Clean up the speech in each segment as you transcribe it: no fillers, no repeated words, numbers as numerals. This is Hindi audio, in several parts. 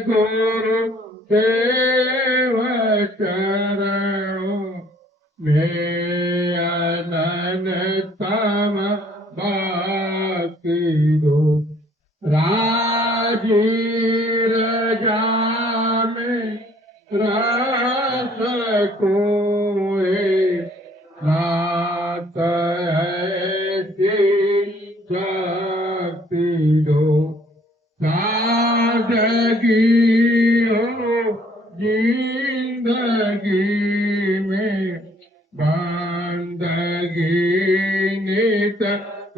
गुरु देव चरणों में अनंतम भक्ति दो। राजीव में रस कोई नाथ ऐसी शक्ति दो। सादगी हो जिंदगी में बंदगी नित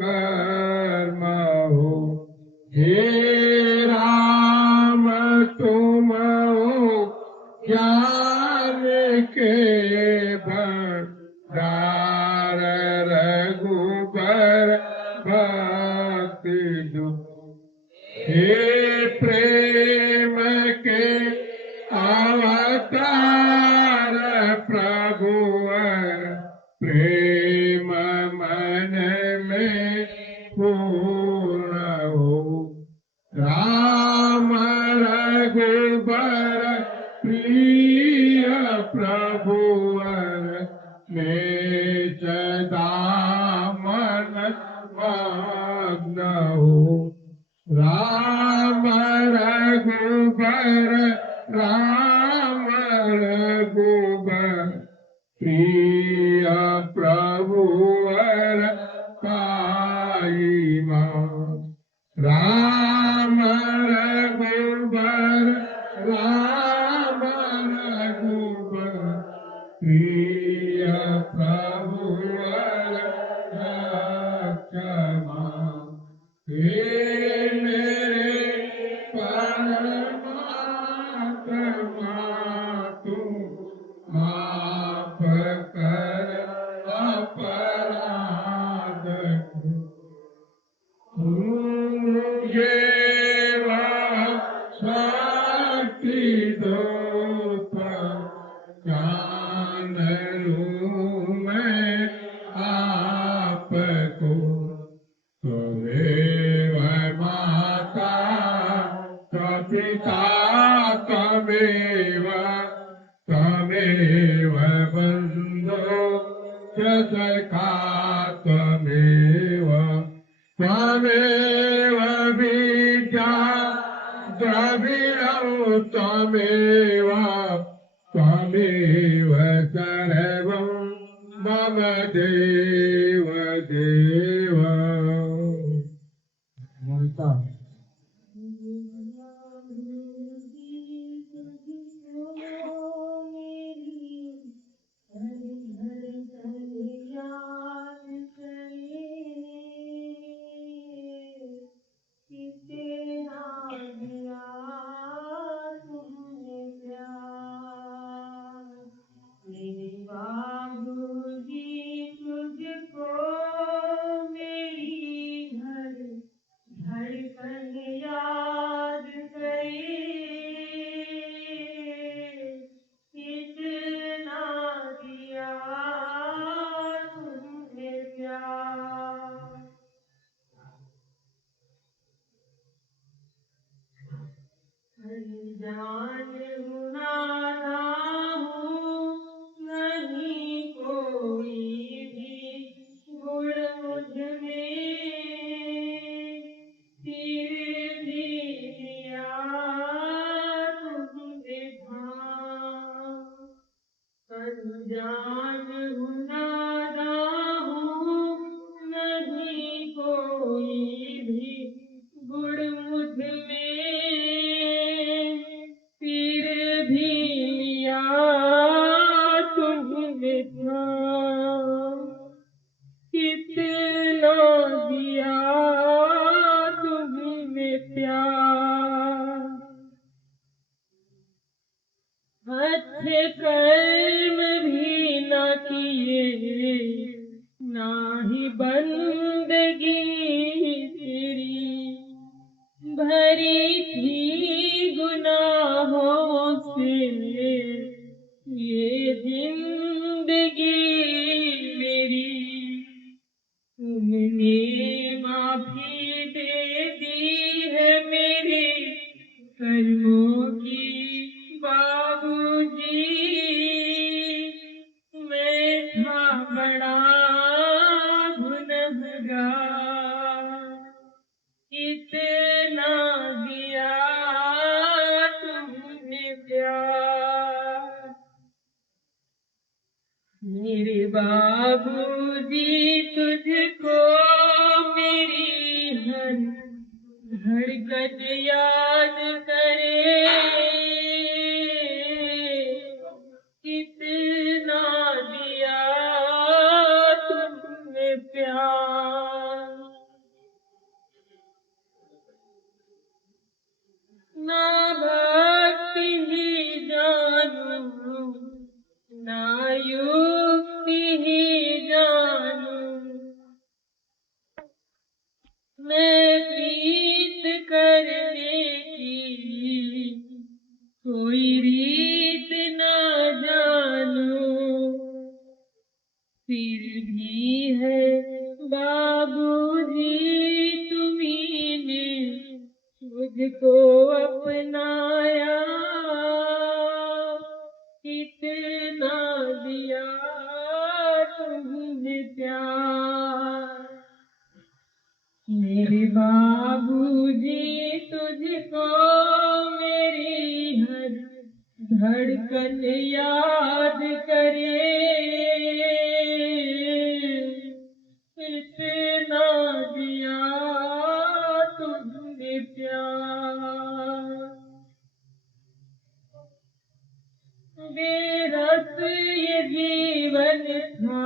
कर्म हो। हे राम तुम हो ज्ञान के भंडार रघुबर भक्ति दो। हे प्रेम के अवतार प्रभुवर प्रेम मन में पूर्ण हो। राम रघुबर प्रिय प्रभुवर में दामन मग्न हो। राम रघुबर प्रिय प्रभुवर पाई मां। राम रघुबर प्रिय प्रभुवर क्षमा। हे मेरे परमात्मा तू माफ कर अपराध को। मुझे वह शक्ति दो जान लूं मैं आपको। त्वमेव माता पिता त्वमेव बन्धो च सखा त्वमेव विद्या द्रविणं त्वमेव सर्वं मम देव देव। कर्म भी न किए नाही बंदगी तेरी भरी थी गुनाहों से ये जिंदगी मेरी। तुमने माफी दे दी है मेरे कर्मों बाबूजी तुझको मेरी हर धड़कन याद करे, कितना दिया तुमने प्यार। ना भक्ति ही जानू ना युक्ति ही जानू, मैं प्रीत करने की कोई रीत न जानू। फिर भी है बाबूजी तुम्ही ने मुझको अपनाया, कितना दिया तुमने प्यार। मेरे बाबूजी तुझको मेरी हर धड़कन याद करे, इतना दिया तुमने प्यार। बेरस ये जीवन था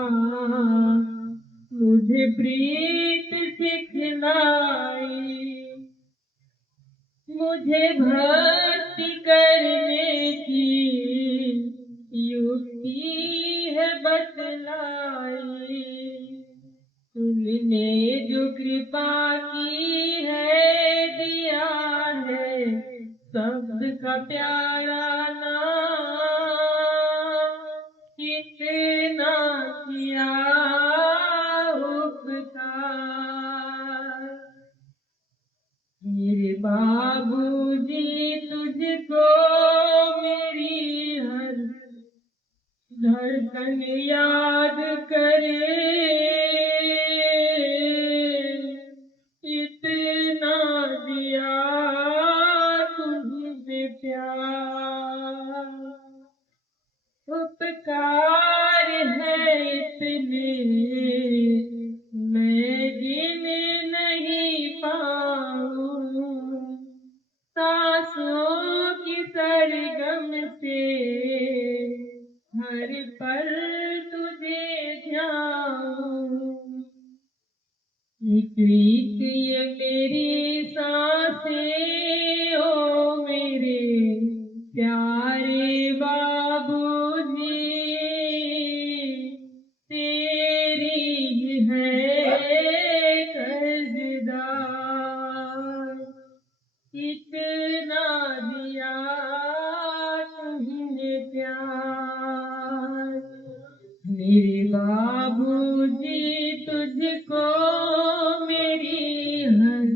मुझे प्रीत सिखलाई, मुझे भक्ति करने की युक्ति है बतलाई। तुमने जो कृपा की है दिया है सबका प्यारा नाम, कितना किया उपकार। मेरे बाबूजी तुझको मेरी हर धड़कन याद करे, इतना दिया तुझसे प्यार। उपकार है इतने मैं गिन नहीं पाऊं, सांसों की सरगम से हर पल तुझे ध्याऊं। एक एक ये मेरी सांसें हो मेरे प्यारे बाबूजी, तेरी ही है कर्जदार। इतना दिया तुमने प्यार। मेरे बाबूजी तुझको मेरी हर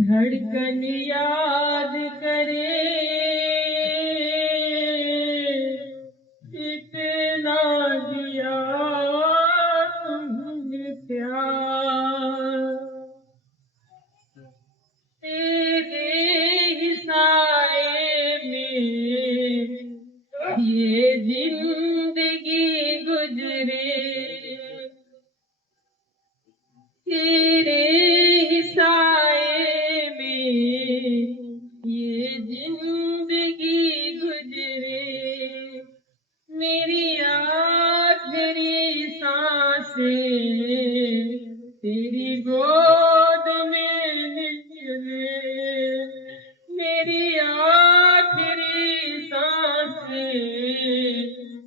धड़कन याद करे, इतना दिया तुमने प्यार। तेरे ही साए में ये जिंदगी गुजरे, तेरे ही साए में ये जिंदगी गुजरे। मेरी आखिरी सांसें तेरी गोद में निकले, मेरी आखिरी सांसें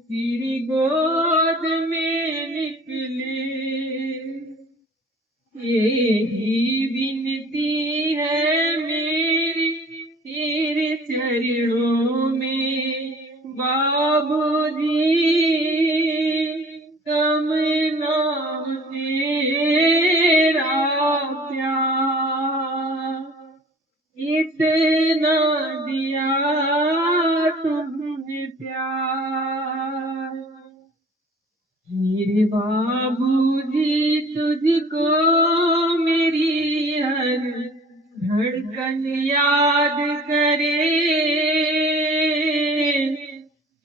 तेरी गोद में निकली। यही विनती है मेरी तेरे चरणों में बाबूजी, कम नाम तेरा प्यार। इतना दिया तुमने प्यार। मेरे बाबूजी तुझको मेरी हर धड़कन याद करे,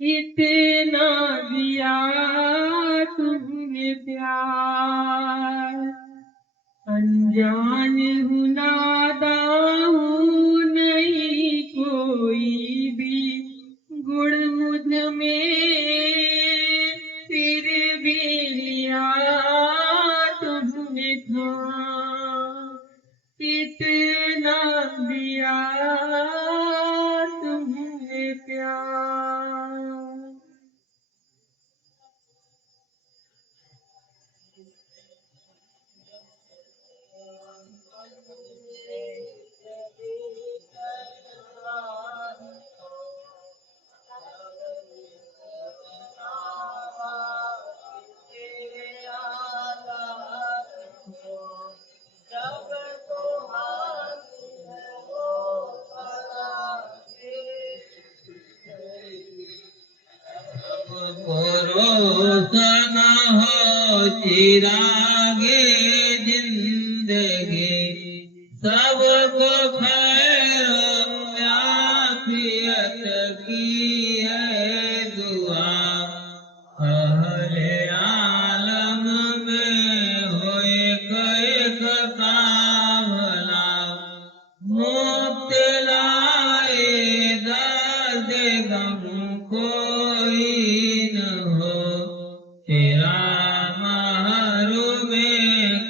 इतना दिया तुम चिरागे जिंदगी सबको खैर आफियत की है दुआ। अहले आलम में होए एक का भला मुब्तलाए दर्द गम कोई न हो। तेरा महरूम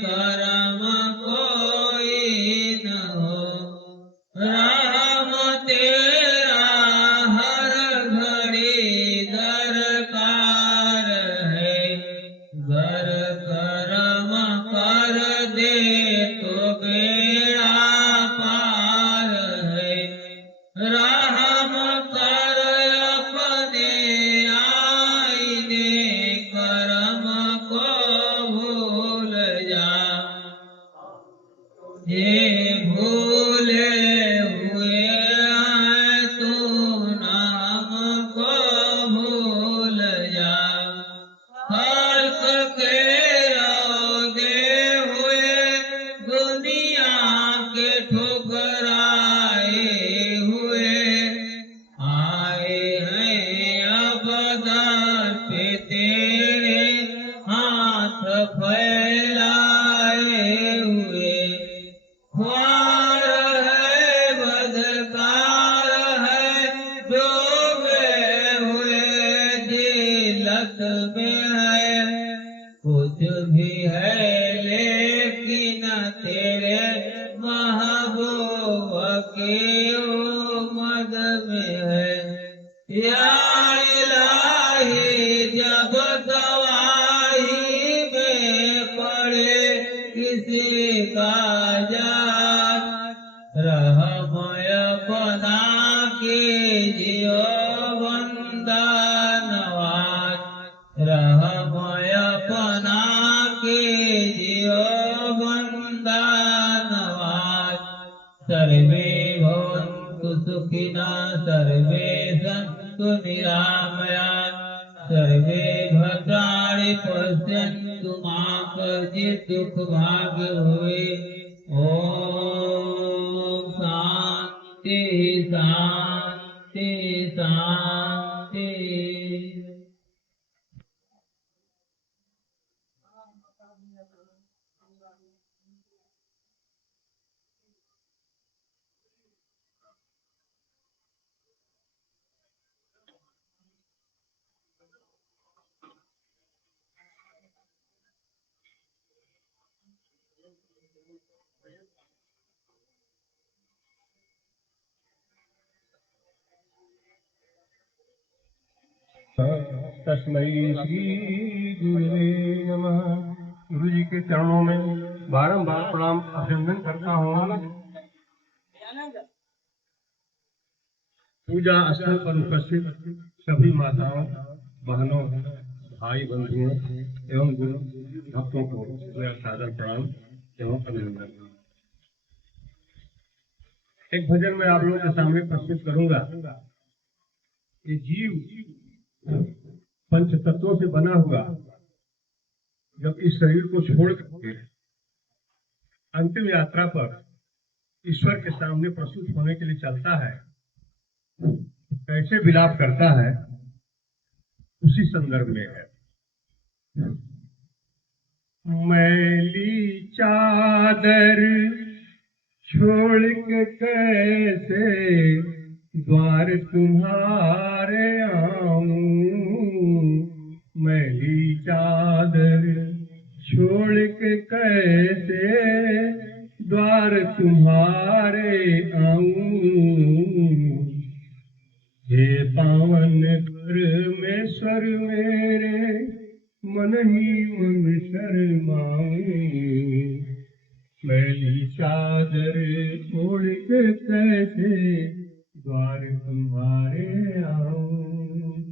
करम कोई न हो। रहम तेरा हर घड़ी दरकार है। गर करम कर दे तो बेड़ा पार है। रहम कर अपने आईने करम को भूल जा। ये भूले हुए हैं तू नाम को भूल जा। खल्क के औदे हुए दुनिया के ठुकराए हुए आए हैं अब दर पे तेरे हाथ फैलाए हुए। ख्वार है बदकार है डूबे हुए जिल्लत में है। कुछ भी है लेकिन तेरे महबूब के उम्मत में है। या इलाही जब गवाही में पड़े किसी का जान रहम अपना कीजियो बंदा नवाज। रहम अपना कीजियो बंदा नवाज। सर्वे भवन्तु सुखिनः सर्वे सन्तु निरामयाः सर्वे भद्राणि पश्यन्तु मा कश्चित् दुःखभाग् भवेत्। ओम शांति शांति शांति। तस्मै श्री गुरुवे नमः। गुरु जी के चरणों में बारंबार प्रणाम अभिनंदन करता हूँ। पूजा स्थल पर उपस्थित सभी माताओं बहनों भाई बंधुओं एवं गुरु भक्तों को मेरा सादर प्रणाम एवं अभिनंदन। एक भजन मैं आप लोगों के सामने प्रस्तुत करूंगा। ये जीव पंच तत्वों से बना हुआ जब इस शरीर को छोड़ करके अंतिम यात्रा पर ईश्वर के सामने प्रस्तुत होने के लिए चलता है, कैसे विलाप करता है उसी संदर्भ में है। मैली चादर छोड़ के कैसे द्वार तुम्हारे आऊं। मैली चादर छोड़ के कैसे द्वार तुम्हारे आऊं। हे पावन परमेश्वर मेरे मन ही मन शर्माऊं। मैली चादर छोड़ के कैसे द्वार तुम्हारे आऊं।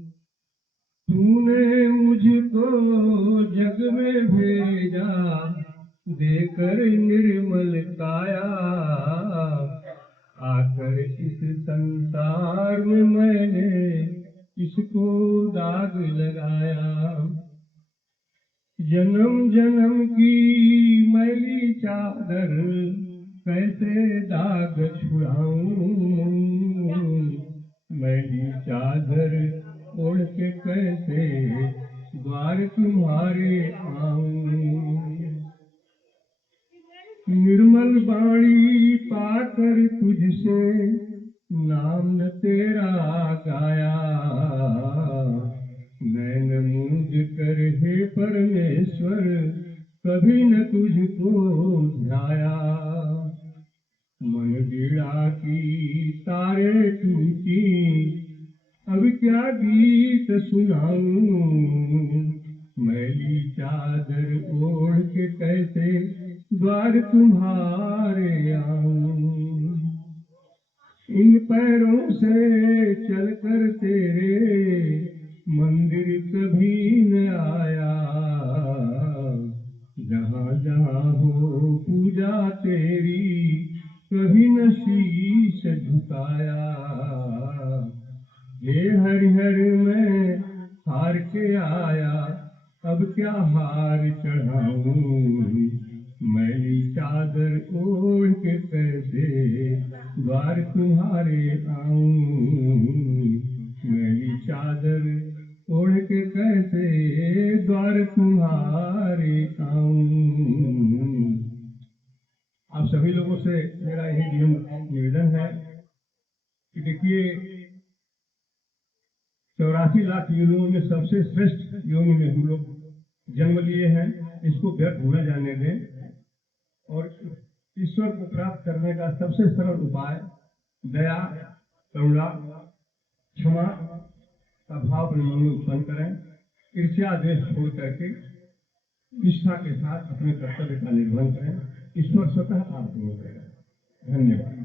तूने मुझको जग में भेजा देकर निर्मल काया। आकर इस संसार में मैंने किसको दाग लगाया। जन्म जन्म की मैली चादर कैसे दाग छुड़ाऊं, मैली चादर ओढ़ के कैसे द्वार तुम्हारे आऊं। निर्मल बाणी पाकर तुझसे नाम न तेरा गाया, नैन मूंद कर हे परमेश्वर कभी न तुझको ध्याया। मन वीणा की तारे टूटी अब क्या गीत सुनाऊं, मैली चादर ओढ़ के कैसे द्वार तुम्हारे आऊं। इन पैरों से चलकर तेरे मंदिर कभी न आया, जहाँ जहाँ हो पूजा तेरी कभी न शीश झुकाया। हे हरिहर मैं हार के आया अब क्या हार चढ़ाऊं, मैली चादर ओढ़ के कैसे द्वार तुम्हारे आऊं, मैली चादर ओढ़ के कैसे द्वार तुम्हारे आऊं। आप सभी लोगों से मेरा यही निवेदन है कि देखिए 84 लाख योनियों में सबसे श्रेष्ठ योनि में हम लोग जन्म लिए हैं, इसको व्यर्थ न जाने दें और ईश्वर को प्राप्त करने का सबसे सरल उपाय दया, करुणा, क्षमा का भाव अपने मन में उत्पन्न करें। ईर्ष्या द्वेष छोड़ करके निष्ठा के साथ अपने कर्तव्य का निर्वहन करें। ईश्वर स्वतः आपको करेगा। धन्यवाद।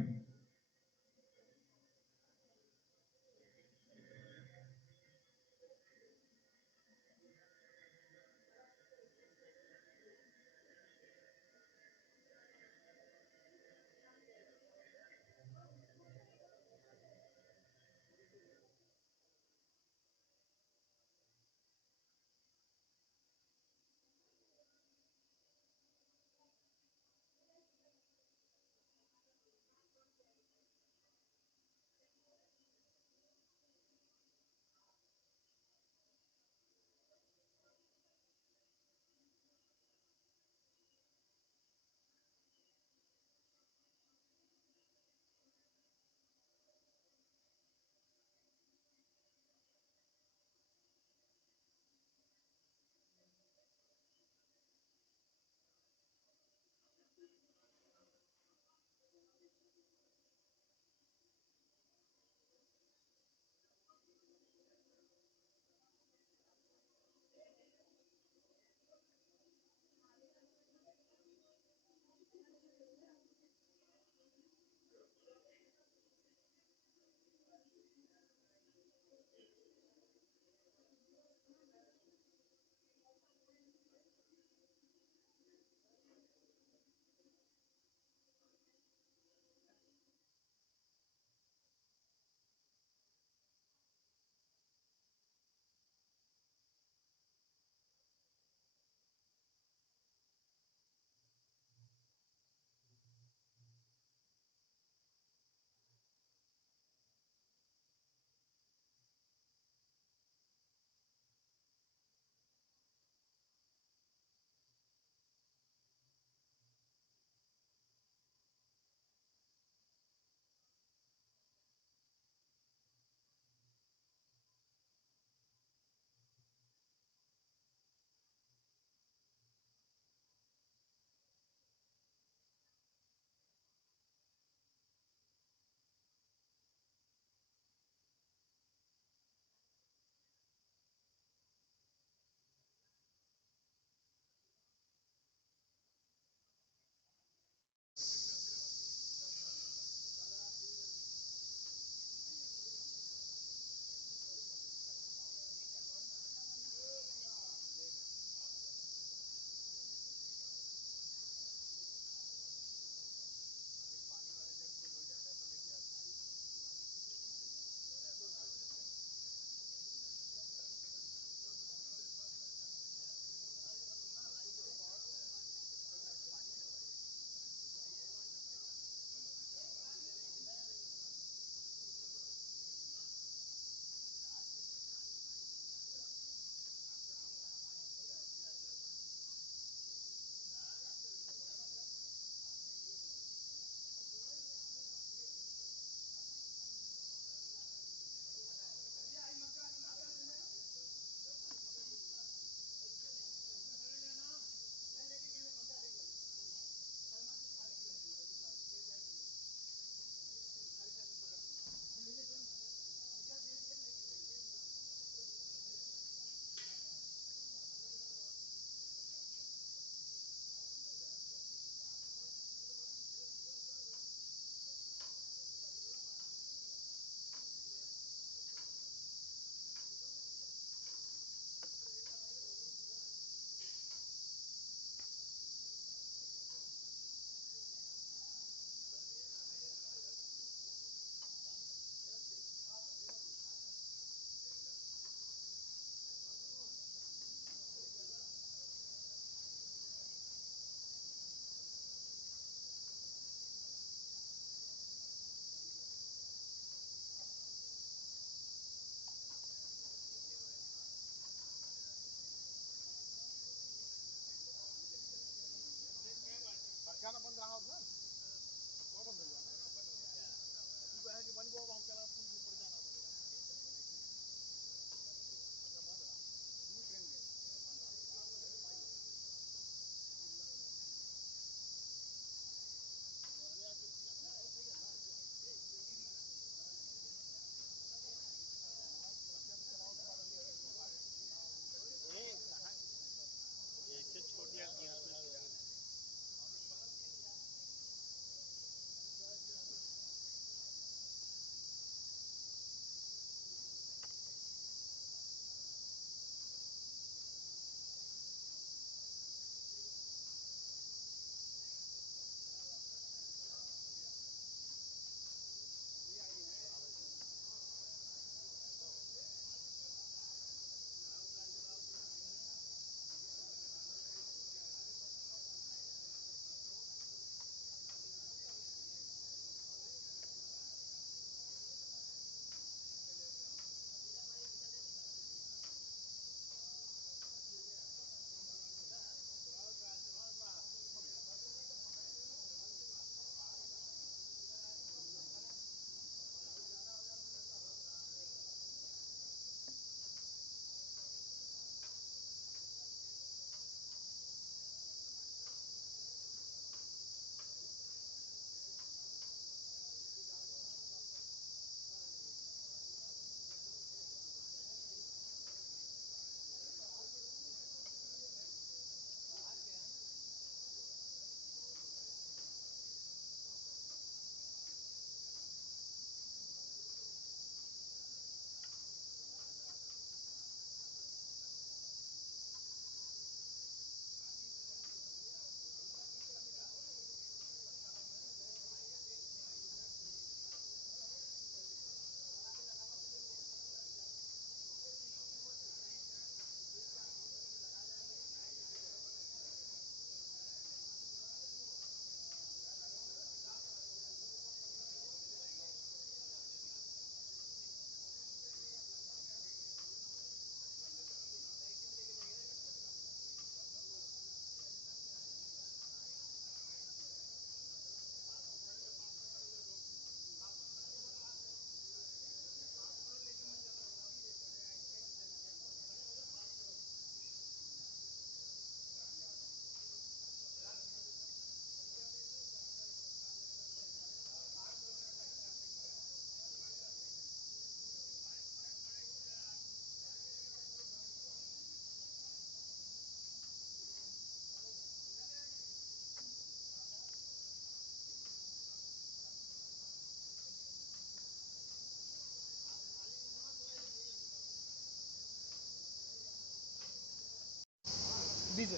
बीज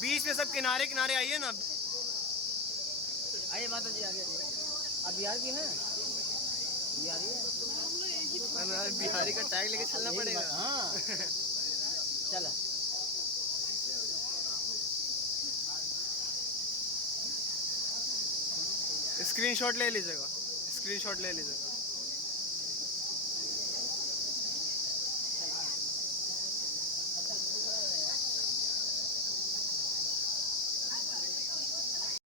बीच में सब किनारे किनारे आइए ना। आइए माता जी आगे आइए। आप बिहार की हैं? बिहारी है? हमें बिहारी का टैग लेके चलना पड़ेगा। हाँ चला स्क्रीनशॉट ले लीजिएगा, स्क्रीनशॉट ले लीजिएगा।